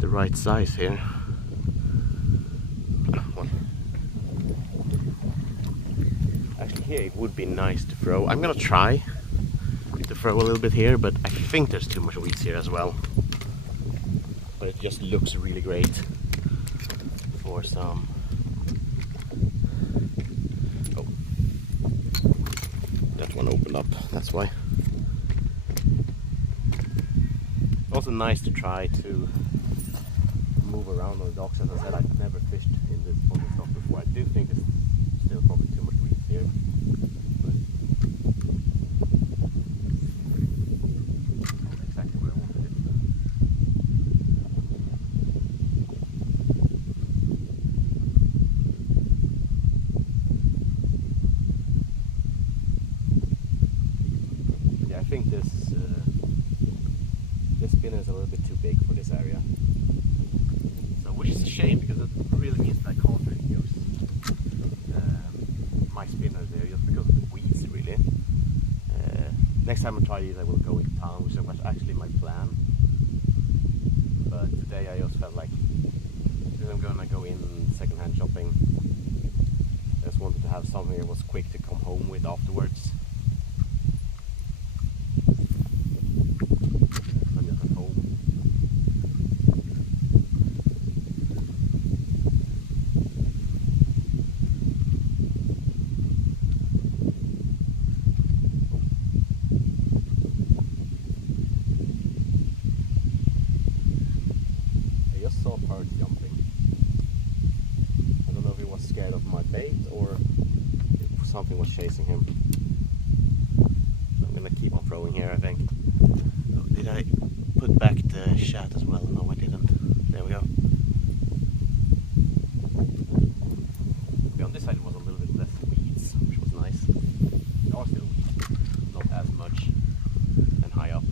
the right size here. Actually, here it would be nice to throw. I'm gonna try to throw a little bit here, but I think there's too much weeds here as well. But it just looks really great for some. Oh, that one opened up, that's why. Also nice to try to move around on the docks. As I said, I've never fished in this on this dock before. I do think there's still probably too much weeds here. But not exactly where I wanted it. Yeah, I think this spinner is a little bit too big for this area. So, which is a shame, because it really means that I can't really use my spinner there just because of the weeds, really. Next time I try these, I will go into town, which was actually my plan. But today I just felt like, because I'm gonna go in secondhand shopping, I just wanted to have something that was quick to come home with afterwards. Saw birds jumping. I don't know if he was scared of my bait or if something was chasing him. So I'm gonna keep on throwing here, I think. Oh, did I put back the shad as well? No, I didn't. There we go. Okay, on this side it was a little bit less weeds, which was nice. There are still weeds, not as much, and high up.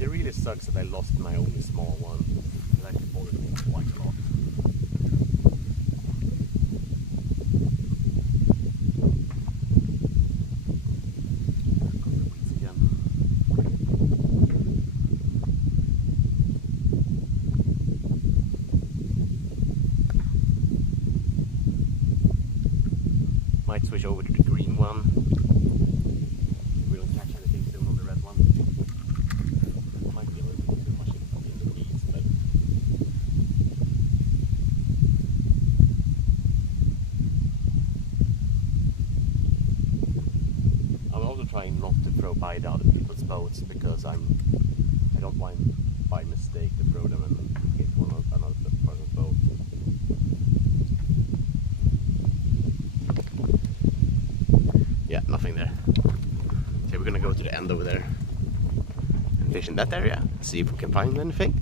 It really sucks that I lost my only small one. It actually bothered me quite a lot. Got the weeds again. Might switch over to the green one. We don't catch anything soon on the red one. Might be a little bit too much in the weeds, but I'm also trying not to throw by the other people's boats, because I don't want by mistake to throw them and hit one of another person's boat. Yeah, nothing there. So we're gonna go to the end over there and fish in that area, see if we can find anything.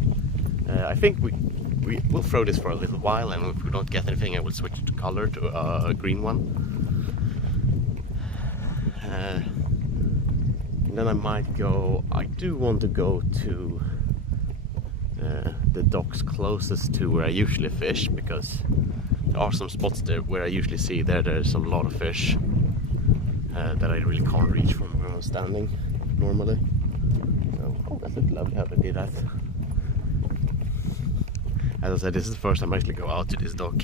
I think we'll throw this for a little while, and if we don't get anything, I will switch the color to a green one. And then I might go. I do want to go to the docks closest to where I usually fish, because there are some spots there where I usually see there's a lot of fish that I really can't reach from where I'm standing normally. So, oh, that's lovely how they did that. As I said, this is the first time I actually go out to this dock,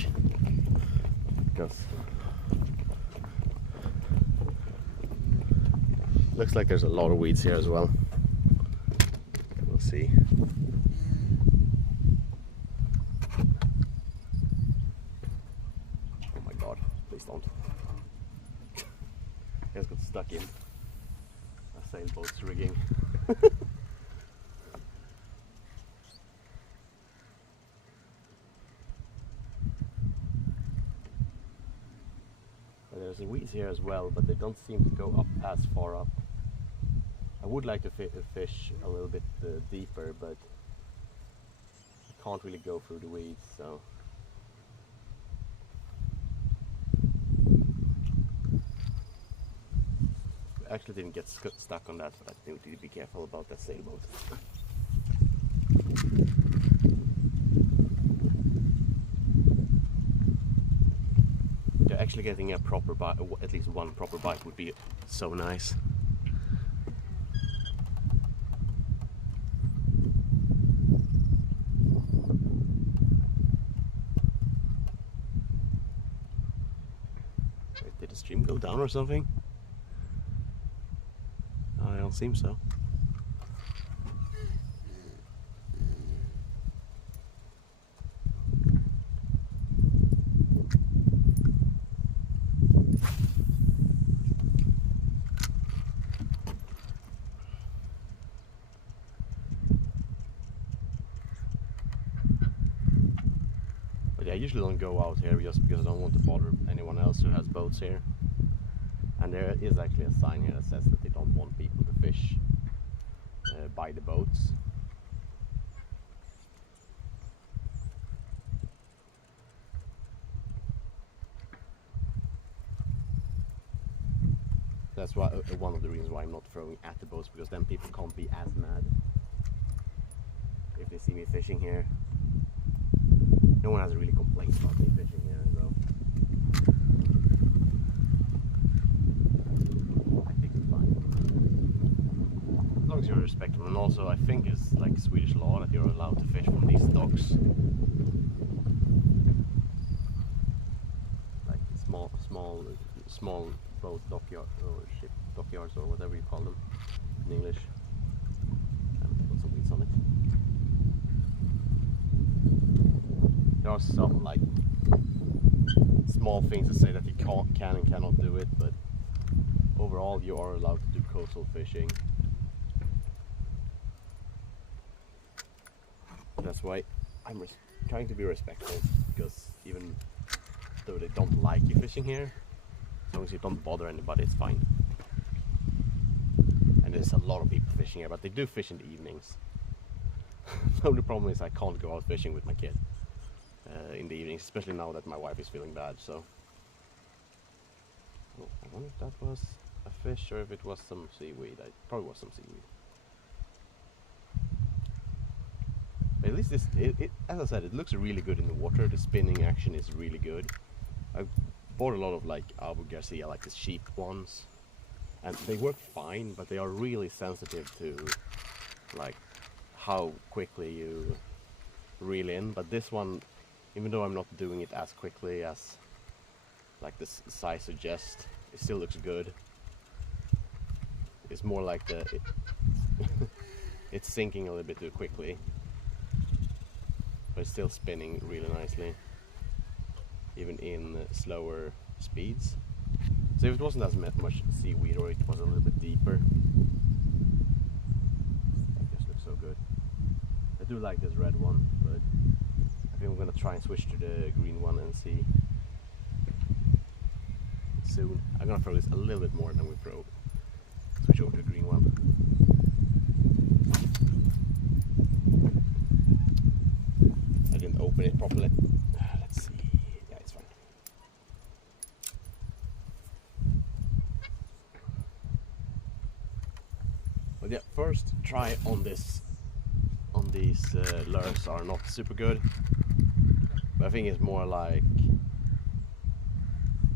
because looks like there's a lot of weeds here as well. We'll see. Oh my god, please don't. I just got stuck in a sailboat's rigging. There's weeds here as well, but they don't seem to go up as far up. I would like to fish a little bit deeper, but I can't really go through the weeds, so actually didn't get stuck on that, but I think we need to be careful about that sailboat. Yeah, actually getting a proper bite, at least one proper bite, would be so nice. Wait, did the stream go down or something? I don't seem so. But yeah, I usually don't go out here just because I don't want to bother anyone else who has boats here. And there is actually a sign here that says that they don't want people to fish by the boats. That's why one of the reasons why I'm not throwing at the boats, because then people can't be as mad if they see me fishing here. No one has really complained about me fishing here, so I think it's fine. As long as you're respectful, and also I think it's like Swedish law that you're allowed to fish from these docks. Like small boat dockyard or ship dockyards or whatever you call them in English. And put some weeds on it. There are some like small things that say that you can and cannot do it, but overall you are allowed to do coastal fishing. That's why I'm trying to be respectful, because even though they don't like you fishing here, as long as you don't bother anybody, it's fine. And there's a lot of people fishing here, but they do fish in the evenings. The only problem is I can't go out fishing with my kid in the evenings, especially now that my wife is feeling bad. So I wonder if that was a fish or if it was some seaweed. It probably was some seaweed. But at least this, as I said, it looks really good in the water. The spinning action is really good. I bought a lot of like Abu Garcia, like the cheap ones, and they work fine, but they are really sensitive to like how quickly you reel in. But this one, even though I'm not doing it as quickly as like the size suggests, it still looks good. It's more like it's sinking a little bit too quickly, but it's still spinning really nicely, even in slower speeds. So if it wasn't as much seaweed, or it was a little bit deeper, it just looks so good. I do like this red one, but I think I'm gonna try and switch to the green one and see soon. I'm gonna throw this a little bit more than we throw. Switch over to the green one. I didn't open it properly. Let's see. Yeah, it's fine. But yeah, first try on this. On these lures are not super good, but I think it's more like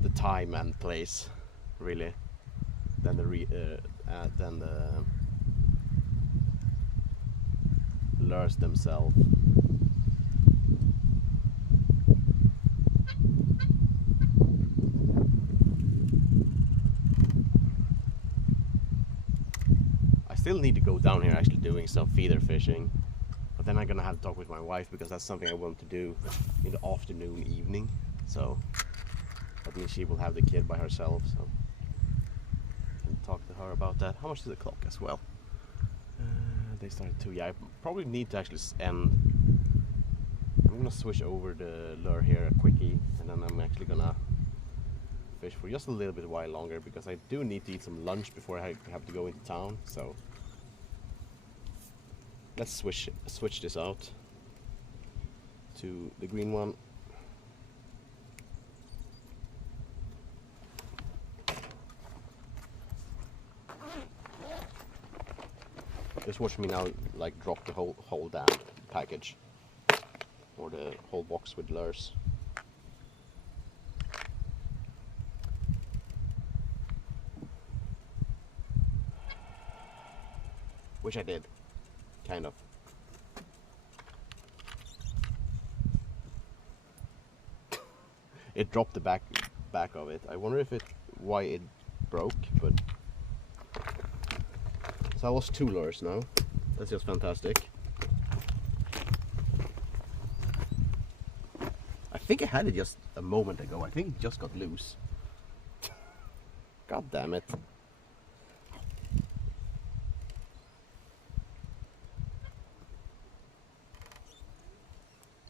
the time and place, really, than the lures themselves. I still need to go down here actually doing some feeder fishing, but then I'm gonna have to talk with my wife, because that's something I want to do in the afternoon, evening. So that means she will have the kid by herself, so and talk to her about that. How much is the clock as well? They started 2. Yeah, I probably need to actually end. I'm gonna switch over the lure here a quickie, and then I'm actually gonna fish for just a little bit while longer, because I do need to eat some lunch before I have to go into town. So let's switch this out to the green one. Just watch me now, like drop the whole damn package or the whole box with lures. Which I did, kind of. It dropped the back of it. I wonder if why it broke, but so I lost 2 lures now. That's just fantastic. I think I had it just a moment ago. I think it just got loose. God damn it.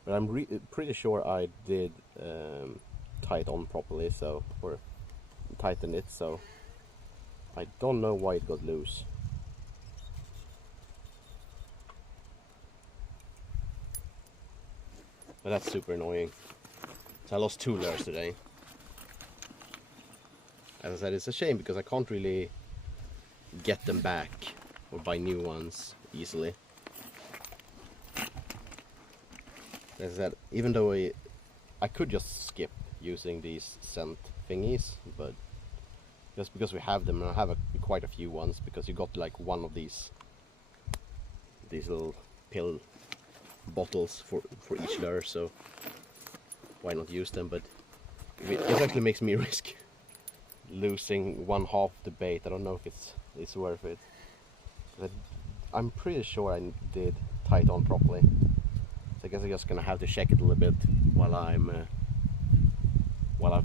But I'm pretty sure I did tie it on properly, so, or tighten it, so I don't know why it got loose. But that's super annoying. So I lost 2 lures today. As I said, it's a shame because I can't really get them back or buy new ones easily. As I said, even though I could just skip using these scent thingies, but just because we have them, and I have quite a few ones, because you got like one of these little pill bottles for each lure, so why not use them? But it actually makes me risk losing 1/2 the bait. I don't know if it's worth it. But I'm pretty sure I did tie it on properly. So I guess I'm just gonna have to check it a little bit while I'm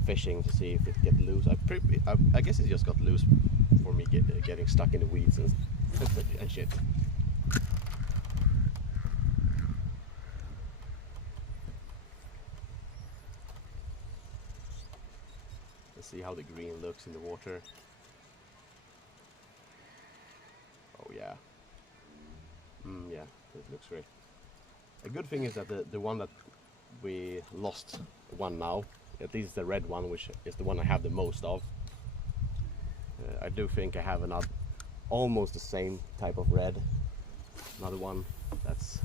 fishing to see if it gets loose. I guess it just got loose for me getting stuck in the weeds and shit. Let's see how the green looks in the water. Oh yeah. Yeah, it looks great. A good thing is that the one that we lost one now, at least the red one, which is the one I have the most of. I do think I have another almost the same type of red. Another one that's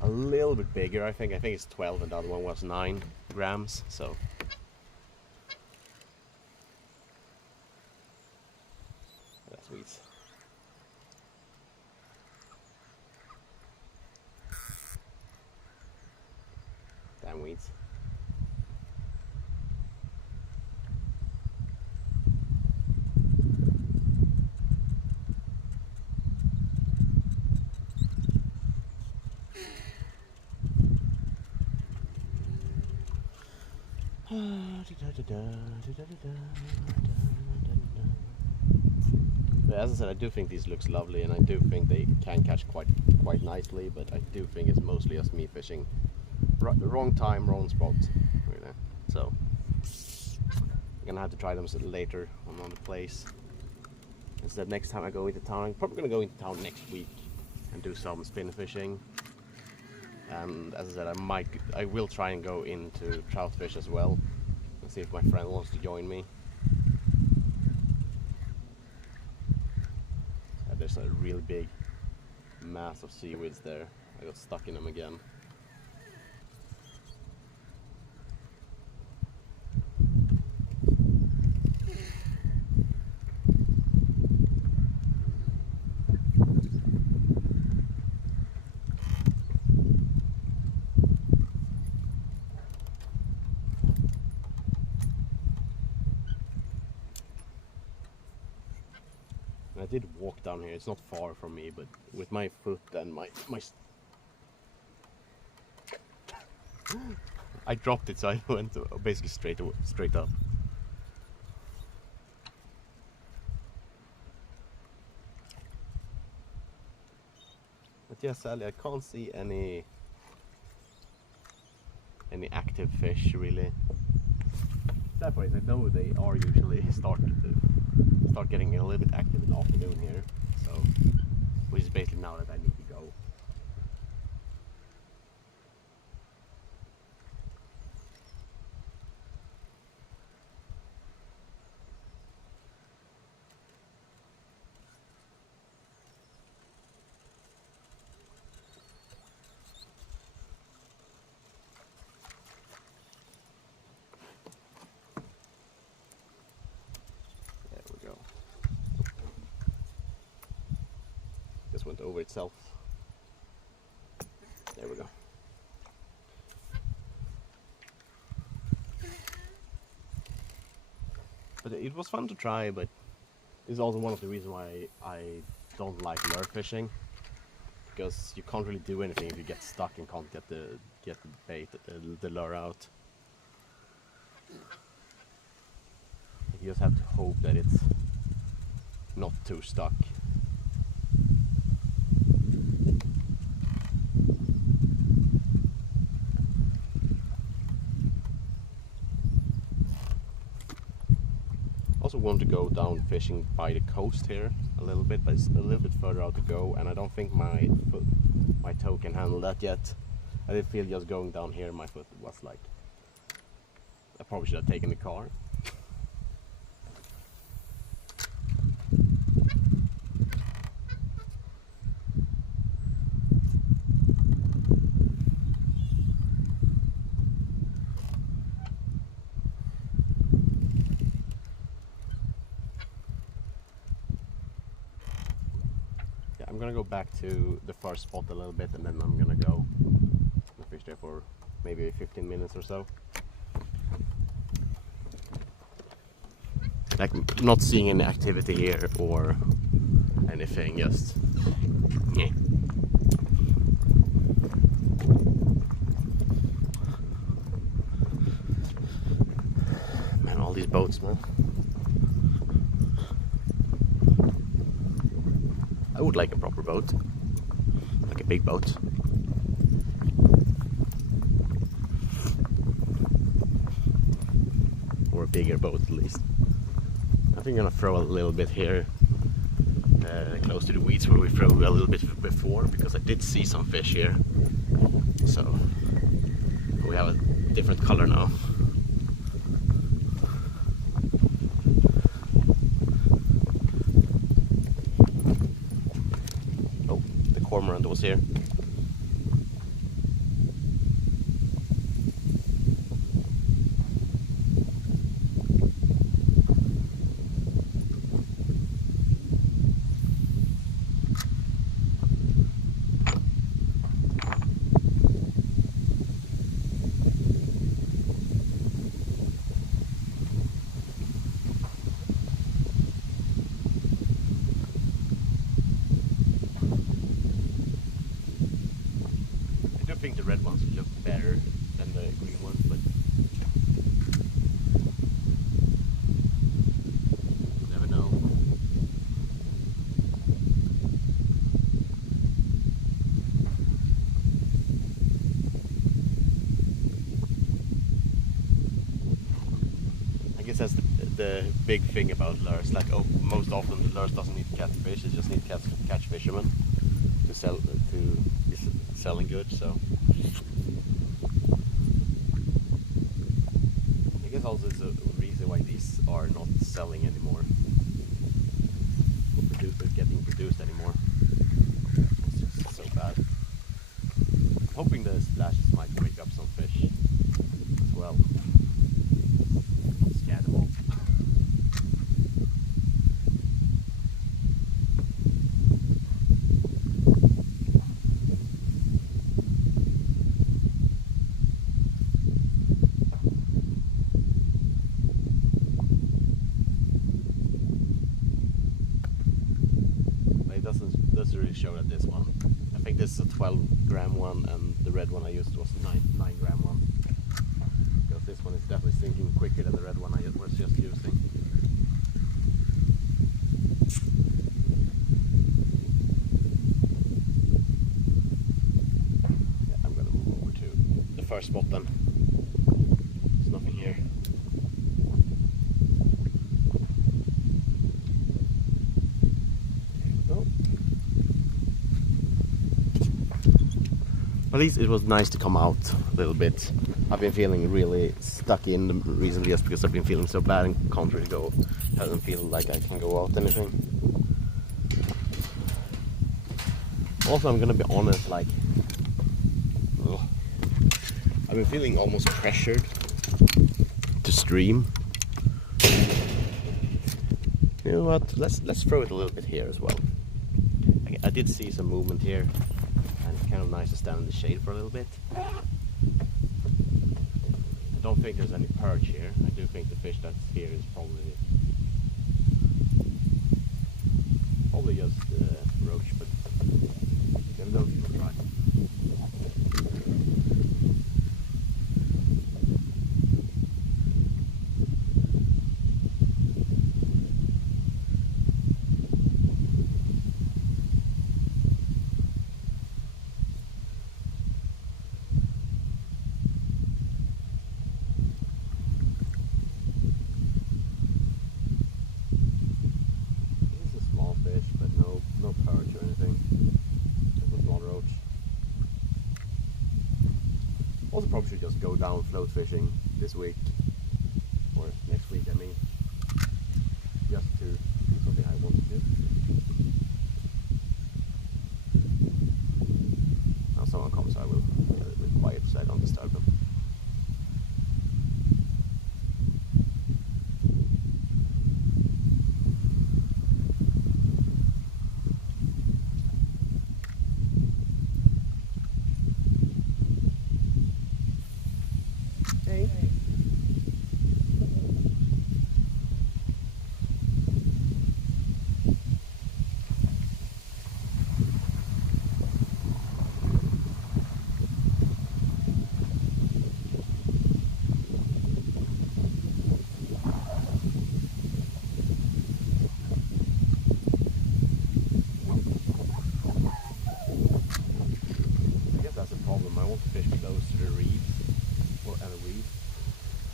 a little bit bigger. I think it's 12 and the other one was 9 grams. So that's sweet. Damn weeds. But as I said, I do think these looks lovely, and I do think they can catch quite nicely, but I do think it's mostly just me fishing the wrong time, wrong spot, really. So I'm gonna have to try them later on the place. Instead, next time I go into town, I'm probably gonna go into town next week and do some spin fishing. And as I said, I will try and go into trout fish as well and see if my friend wants to join me. There's a really big mass of seaweeds there. I got stuck in them again. I did walk down here, it's not far from me, but with my foot and my I dropped it, so I went basically straight up. But yeah, sadly I can't see any active fish really. That way, I know they are usually start getting a little bit active in the afternoon here, so which is basically now that I need to go. just went over itself. There we go. But it was fun to try, but it's also one of the reasons why I don't like lure fishing, because you can't really do anything if you get stuck and can't get the bait, the lure out. You just have to hope that it's not too stuck. Also want to go down fishing by the coast here a little bit, but it's a little bit further out to go, and I don't think my toe can handle that yet. I did feel just going down here, my foot was like, I probably should have taken the car. I'm gonna go back to the first spot a little bit, and then I'm gonna go and fish there for maybe 15 minutes or so. Like, not seeing any activity here or anything, just yeah. Man, all these boats, man. I would like a proper boat, like a big boat. Or a bigger boat at least. I think I'm gonna throw a little bit here, close to the weeds where we threw a little bit before, because I did see some fish here. So we have a different color now. Cormorant was here. I think the red ones look better than the green ones, but you never know. I guess that's the big thing about lures. Like, oh, most often the lures doesn't need catfish; it just needs catch fishermen to sell to be selling good. So I guess also it's a reason why these are not selling anymore. They're getting produced anymore. It's just so bad. I'm hoping the splashes might wake up some fish as well. Scare them off. Doesn't really show that this one. I think this is a 12-gram one, and the red one I used was a 9-gram one. Because this one is definitely sinking quicker than the red one I was just using. Yeah, I'm gonna move over to the first spot then. There's nothing here. At least it was nice to come out a little bit. I've been feeling really stuck in recently just because I've been feeling so bad and can't really go. Doesn't feel like I can go out anything. Also, I'm gonna be honest, like, I've been feeling almost pressured to stream. You know what? Let's throw it a little bit here as well. I did see some movement here, and it's kind of nice to stand in the shade for a little bit. I don't think there's any perch here. I do think the fish that's here is probably just roach, but never know if you will try. Also probably should just go down float fishing this week, or next week I mean, just to do something I want to do. Now someone comes, I will be a little bit quiet so I don't disturb them. Hey. I guess that's a problem. I want to fish close to the reeds. Or at a weed.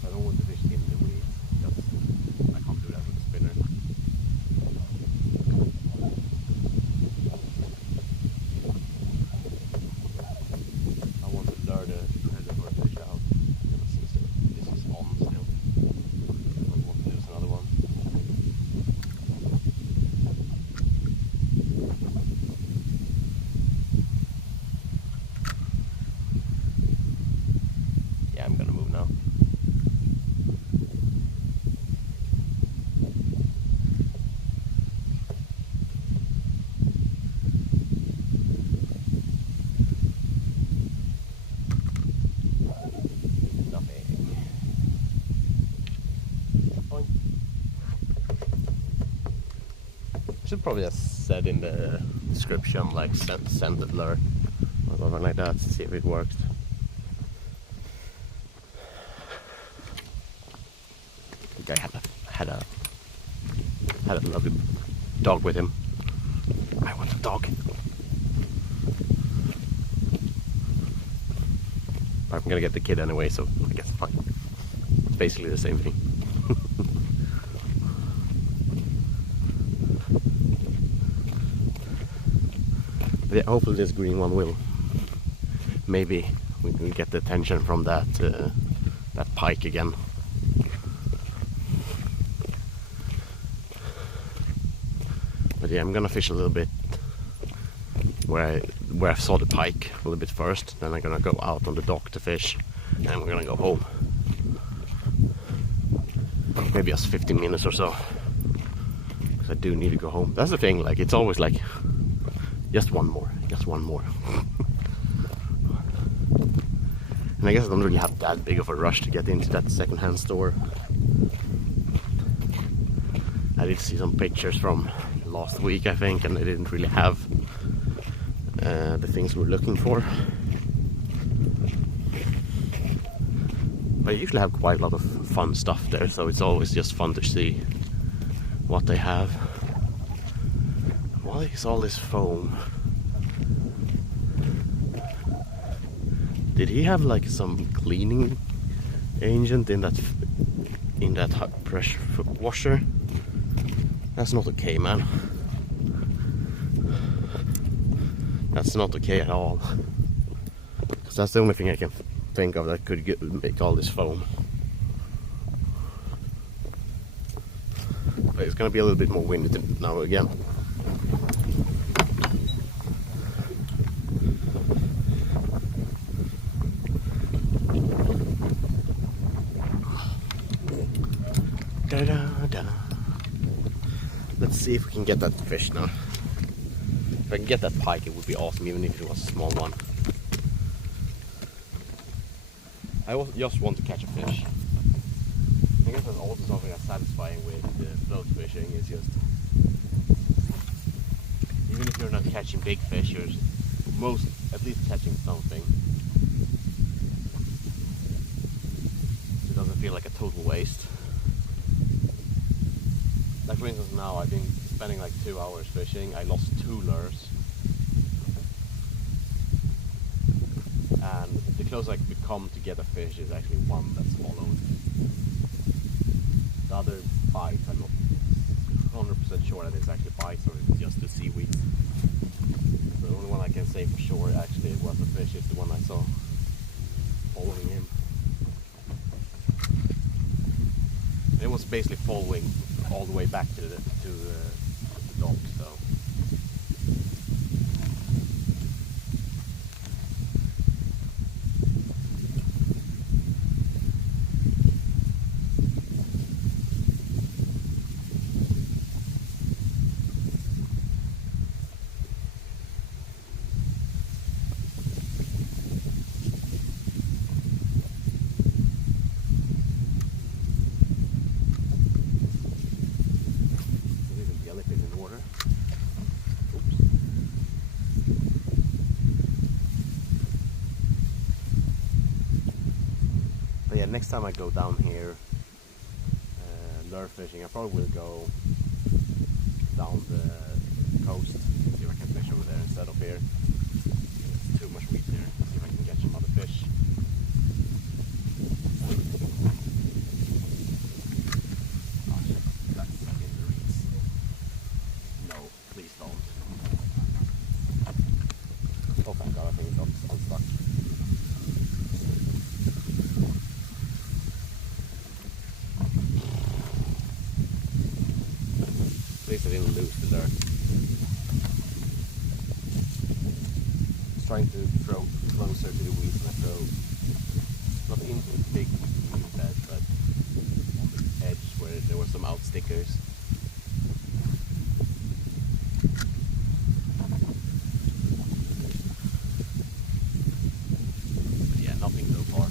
I don't want to fish in the weeds. I can't do that with a spinner. I want to lure the predator fish out. Since this is on still. I don't want to lose another one. Yeah, I'm gonna move now. Nothing. Oink. I should probably have said in the description like scented lure or something like that to see if it works. I had a lovely dog with him. I want a dog. I'm gonna get the kid anyway, so I guess fine. It's basically the same thing. But yeah, hopefully this green one will. Maybe we can get the attention from that pike again. But yeah, I'm gonna fish a little bit where I saw the pike a little bit first, then I'm gonna go out on the dock to fish, and we're gonna go home. Maybe just 15 minutes or so, because I do need to go home. That's the thing, like it's always like just one more. And I guess I don't really have that big of a rush to get into that second-hand store. I did see some pictures from last week, I think, and they didn't really have the things we're looking for. But I usually have quite a lot of fun stuff there, so it's always just fun to see what they have. What is all this foam? Did he have like some cleaning agent in that pressure washer? That's not okay, man. That's not okay at all. Because that's the only thing I can think of that could make all this foam. But it's gonna be a little bit more windy now again. Let's see if we can get that fish now. If I can get that pike, it would be awesome, even if it was a small one. Just want to catch a fish. I guess that's also something that's satisfying with float fishing. Is just, even if you're not catching big fish, you're at least catching something. So it doesn't feel like a total waste. Like for instance, now I've been spending like 2 hours fishing. I lost 2 lures. And the closer I become to get a fish is actually one that's swallowed. The other bite, I'm not 100% sure that it's actually bites or it's just the seaweed. The only one I can say for sure actually it was a fish is the one I saw following him. And it was basically following all the way back to the dock, so. But yeah, next time I go down here lure fishing, I probably will go down the coast, see if I can fish over there instead of here. It's too much weed here. See if I can catch some other fish. Oh shit, that's in the reeds. No, please don't. Oh thank god, I think it's unstuck. At least I didn't lose the lure. I was trying to throw closer to the weeds and I throw not into the big weed bed, but on the edge where there were some outstickers. But yeah, nothing so far.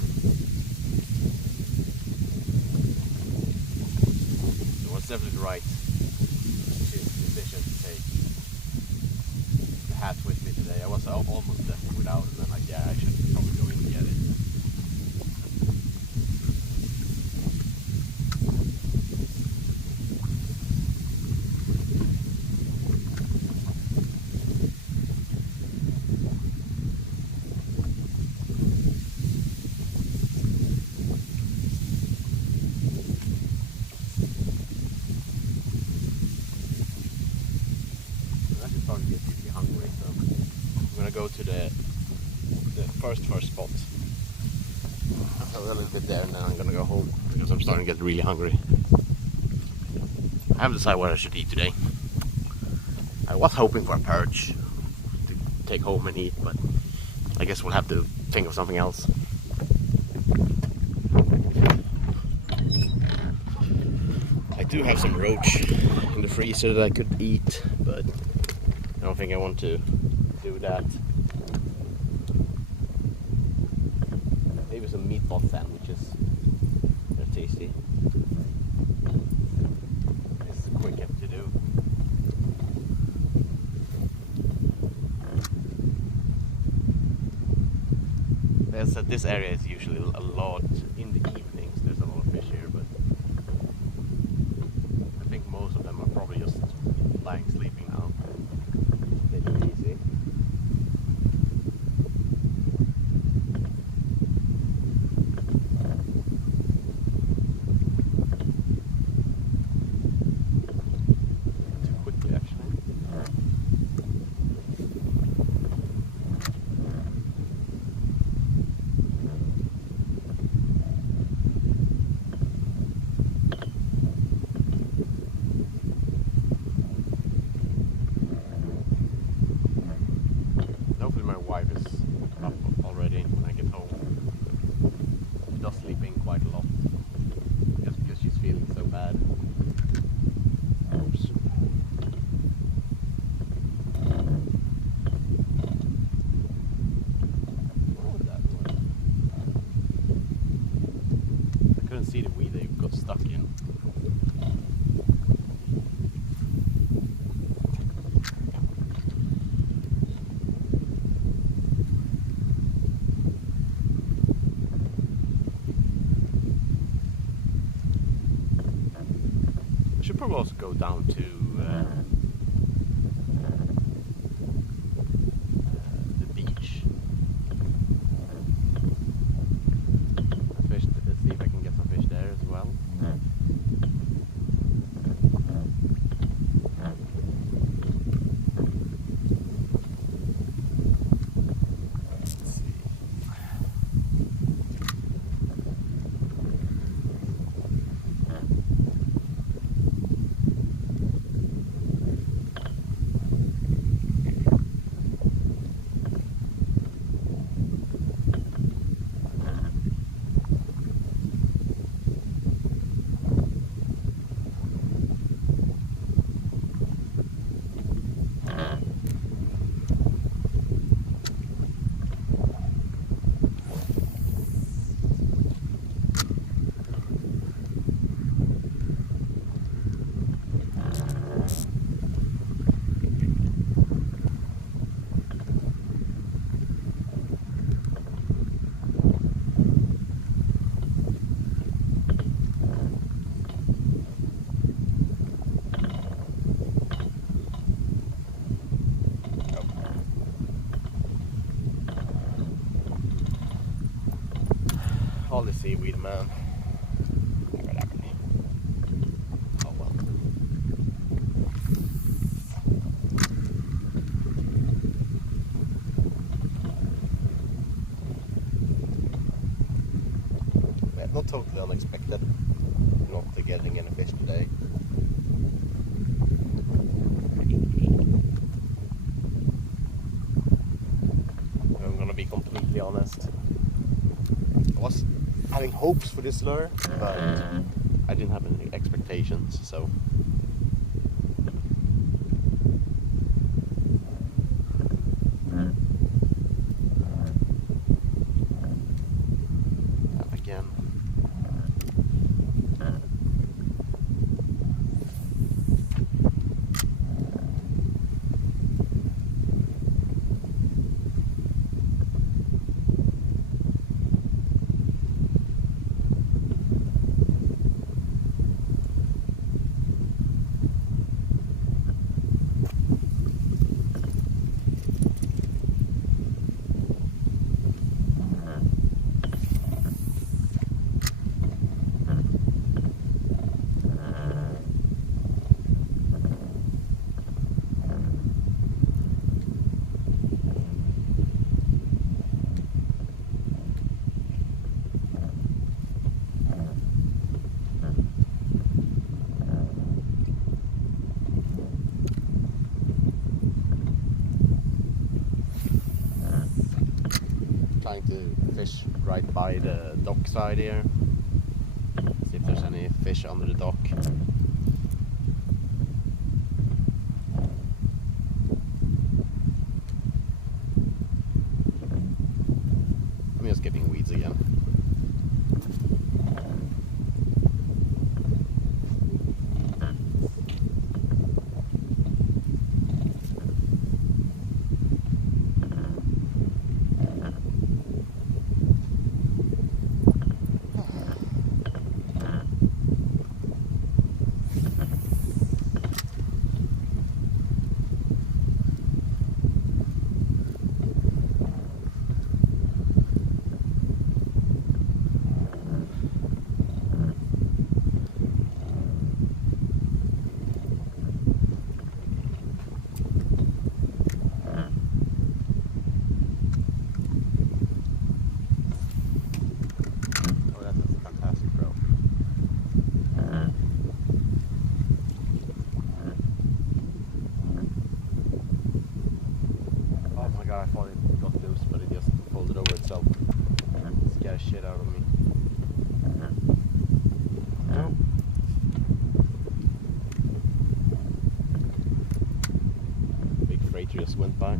So it was definitely right decision to take the hat with me today. I was almost left without it, and then like, yeah, I should probably go in and get it. Starting to get pretty hungry, so I'm gonna go to the first spot. I'll have a little bit there and then I'm gonna go home because I'm starting to get really hungry. I haven't decided what I should eat today. I was hoping for a perch to take home and eat, but I guess we'll have to think of something else. I do have some roach in the freezer that I could eat, but I don't think I want to do that. Maybe some meatball sandwiches. They're tasty. It's quick to do. As I said, this area is usually a lot in the evenings. There's a lot of fish here, but I think most of them are probably just lying sleeping now. Easy. Too quickly, actually. see the weed they got stuck in. I should probably also go down to the beach. Fish, let's see if I can get some fish there as well. All the seaweed, man. What happened? Oh well. Yeah, not totally unexpected not getting any fish today. I'm gonna be completely honest. I was having hopes for this lure, but I didn't have any expectations, so again. Trying to fish right by the dock side here. See if there's any fish under the dock. I'm just getting weeds again. I thought it got loose, but it just folded over itself. It scared the shit out of me. No. Big freighter just went by.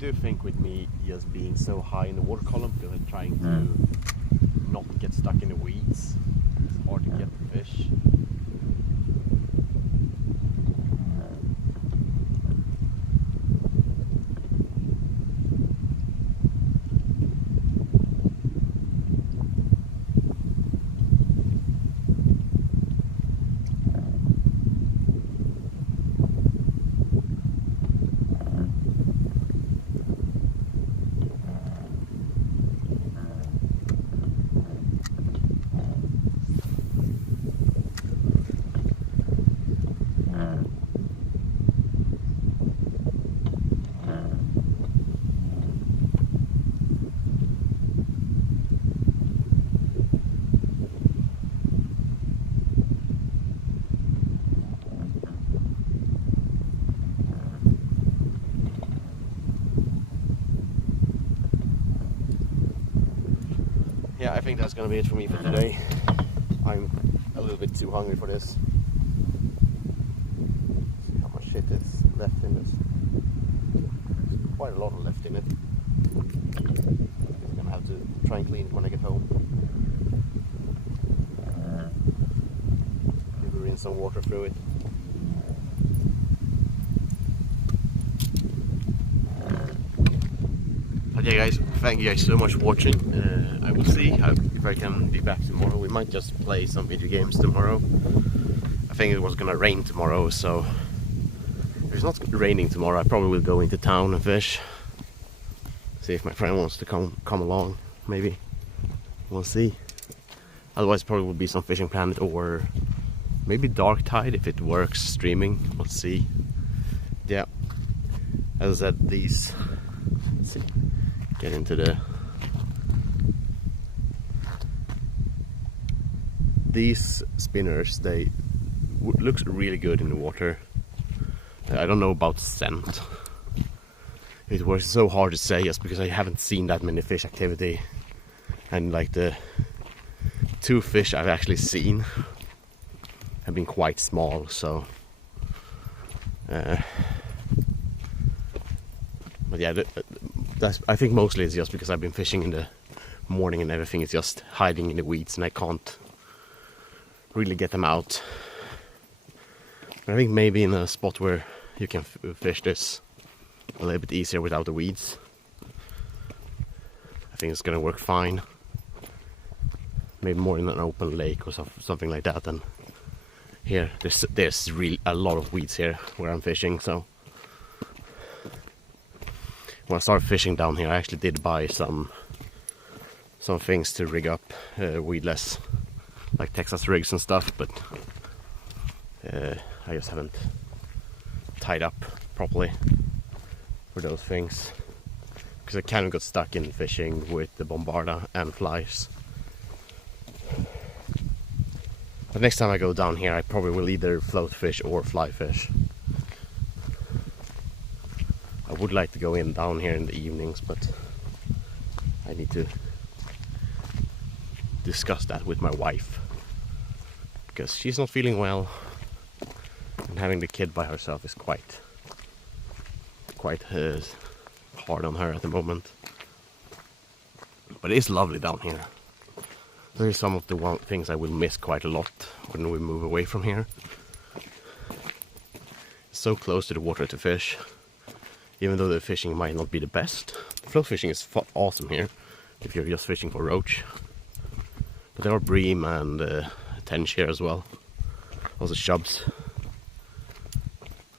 do think with me just being so high in the water column, because I'm trying to not get stuck in the weeds, it's hard to get the fish. Yeah, I think that's gonna be it for me for today. I'm a little bit too hungry for this. See how much shit is left in this. There's quite a lot left in it. I'm gonna have to try and clean it when I get home. Maybe rinse some water through it. But yeah guys, thank you guys so much for watching. I will see if I can be back tomorrow. We might just play some video games tomorrow. I think it was gonna rain tomorrow, so if it's not raining tomorrow I probably will go into town and fish. See if my friend wants to come along, maybe. We'll see. Otherwise probably will be some Fishing Planet or maybe Dark Tide if it works streaming. Let's see. Yeah, as I said, these, let's see, get into these spinners, they looks really good in the water. I don't know about scent. It was so hard to say just because I haven't seen that many fish activity, and like the two fish I've actually seen have been quite small, so but yeah, I think mostly it's just because I've been fishing in the morning and everything is just hiding in the weeds and I can't really get them out. But I think maybe in a spot where you can fish this a little bit easier without the weeds, I think it's gonna work fine. Maybe more in an open lake or something like that. And here, there's really a lot of weeds here where I'm fishing. So when I started fishing down here, I actually did buy some things to rig up weedless, like Texas rigs and stuff, but I just haven't tied up properly for those things because I kind of got stuck in fishing with the bombarda and flies. But next time I go down here I probably will either float fish or fly fish. I would like to go in down here in the evenings, but I need to discuss that with my wife because she's not feeling well, and having the kid by herself is quite hard on her at the moment. But it is lovely down here. There are some of the things I will miss quite a lot when we move away from here. It's so close to the water to fish, even though the fishing might not be the best. Float fishing is awesome here if you're just fishing for roach. But there are bream and tench here as well, also chubs.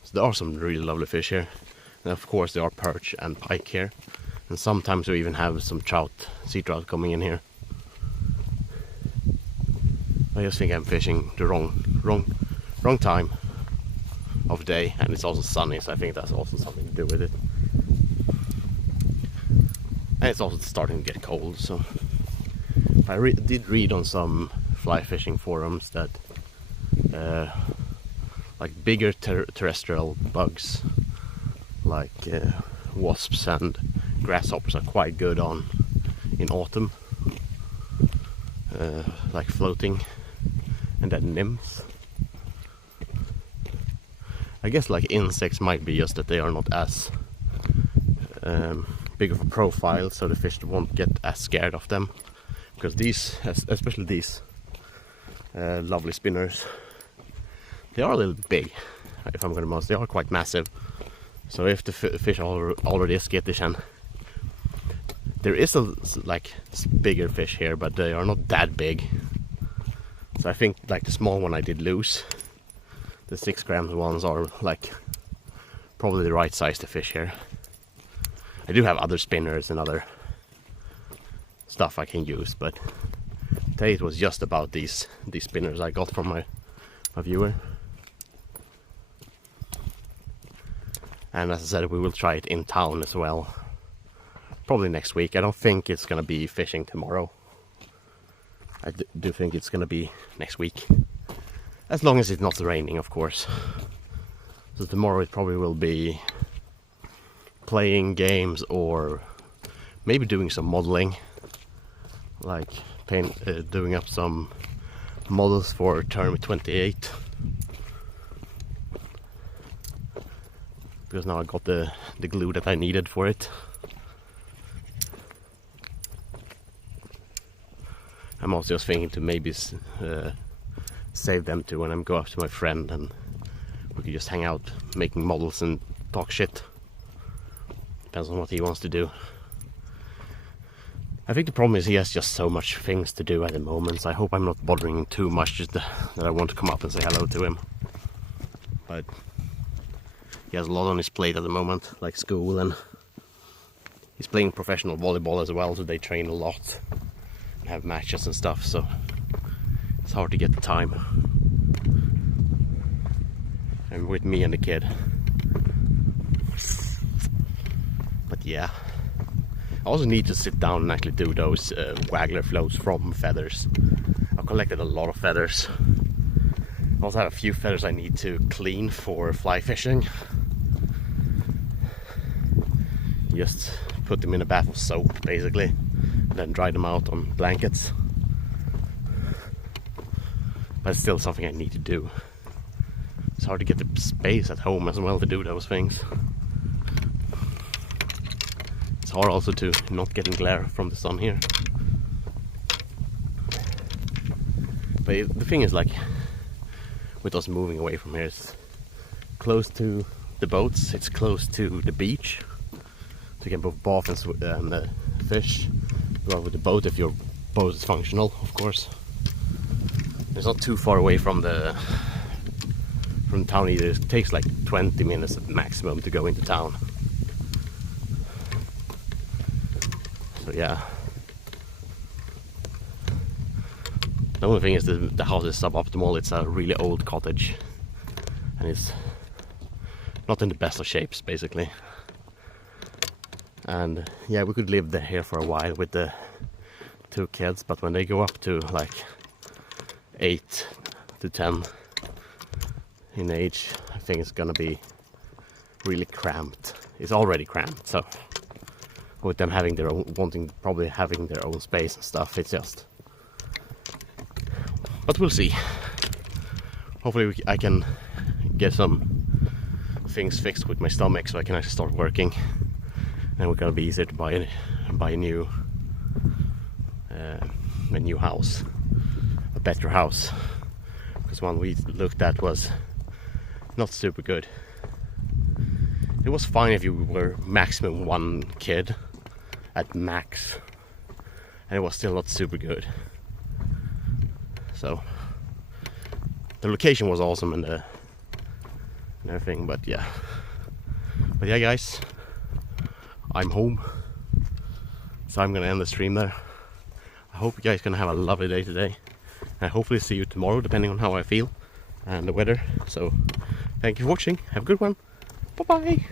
So there are some really lovely fish here. And of course there are perch and pike here, and sometimes we even have some trout, sea trout coming in here. I just think I'm fishing the wrong time of day, and it's also sunny, so I think that's also something to do with it. And it's also starting to get cold, so I did read on some fly fishing forums that like bigger terrestrial bugs like wasps and grasshoppers are quite good in autumn, like floating, and then nymphs. I guess like insects might be just that they are not as big of a profile, so the fish won't get as scared of them. Because these, especially these lovely spinners, they are a little big. If I'm going to be honest, they are quite massive. So if the fish are already skittish, and there is a like bigger fish here, but they are not that big. So I think like the small one I did lose, the 6 grams ones are like probably the right size to fish here. I do have other spinners and other stuff I can use, but today it was just about these spinners I got from my viewer. And as I said, we will try it in town as well, probably next week. I don't think it's gonna be fishing tomorrow. I do think it's gonna be next week, as long as it's not raining, of course. So tomorrow it probably will be playing games, or maybe doing some modeling, like doing up some models for Tournament 28. Because now I got the glue that I needed for it. I'm also just thinking to maybe save them to when I go up to my friend, and we could just hang out making models and talk shit. Depends on what he wants to do. I think the problem is he has just so much things to do at the moment, so I hope I'm not bothering him too much, just that I want to come up and say hello to him. But he has a lot on his plate at the moment, like school, and he's playing professional volleyball as well, so they train a lot and have matches and stuff, so it's hard to get the time. And with me and the kid. But yeah, I also need to sit down and actually do those waggler floats from feathers. I've collected a lot of feathers. I also have a few feathers I need to clean for fly fishing. Just put them in a bath of soap, basically, and then dry them out on blankets. But it's still something I need to do. It's hard to get the space at home as well to do those things. It's hard also to not getting glare from the sun here. But the thing is, like, with us moving away from here, it's close to the boats, it's close to the beach. So you can both bath and fish. Well, with the boat, if your boat is functional, of course. It's not too far away from the town either. It takes like 20 minutes at maximum to go into town. So yeah. The only thing is the house is suboptimal. It's a really old cottage, and it's not in the best of shapes, basically. And yeah, we could live there here for a while with the 2 kids, but when they go up to like 8 to 10 in age, I think it's gonna be really cramped. It's already cramped, so with them having their own, probably having their own space and stuff, it's just. But we'll see. Hopefully I can get some things fixed with my stomach so I can actually start working. And we're gonna be easier to buy a new house, a better house, because one we looked at was not super good. It was fine if you were maximum 1 kid at max, and it was still not super good. So the location was awesome and everything, but yeah, guys, I'm home, so I'm gonna end the stream there. I hope you guys gonna have a lovely day today, and I hopefully see you tomorrow, depending on how I feel and the weather. So thank you for watching, have a good one, bye bye.